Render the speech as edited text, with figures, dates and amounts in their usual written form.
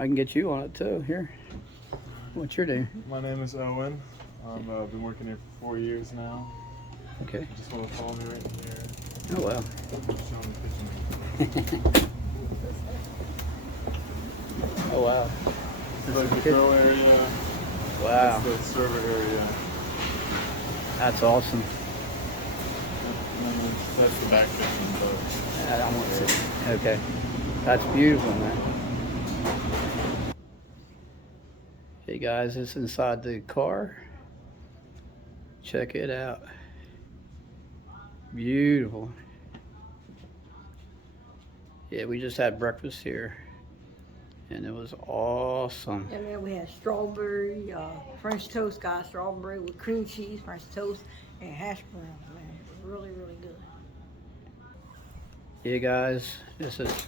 I can get you on it too. Here. What's your name? My name is Owen. I've been working here for 4 years now. Okay. Just want to follow me right here. Oh, wow. Show them the kitchen. Oh, wow. This is like the grill area. Wow. That's the server area. That's awesome. And then that's the back kitchen. But I want to see. Okay. That's beautiful, man. Hey, guys, it's inside the car. Check it out. Beautiful. Yeah, we just had breakfast here, and it was awesome. And then we had strawberry, French toast, got strawberry with cream cheese, French toast, and hash browns, man. It was really, really good. Yeah, guys, this is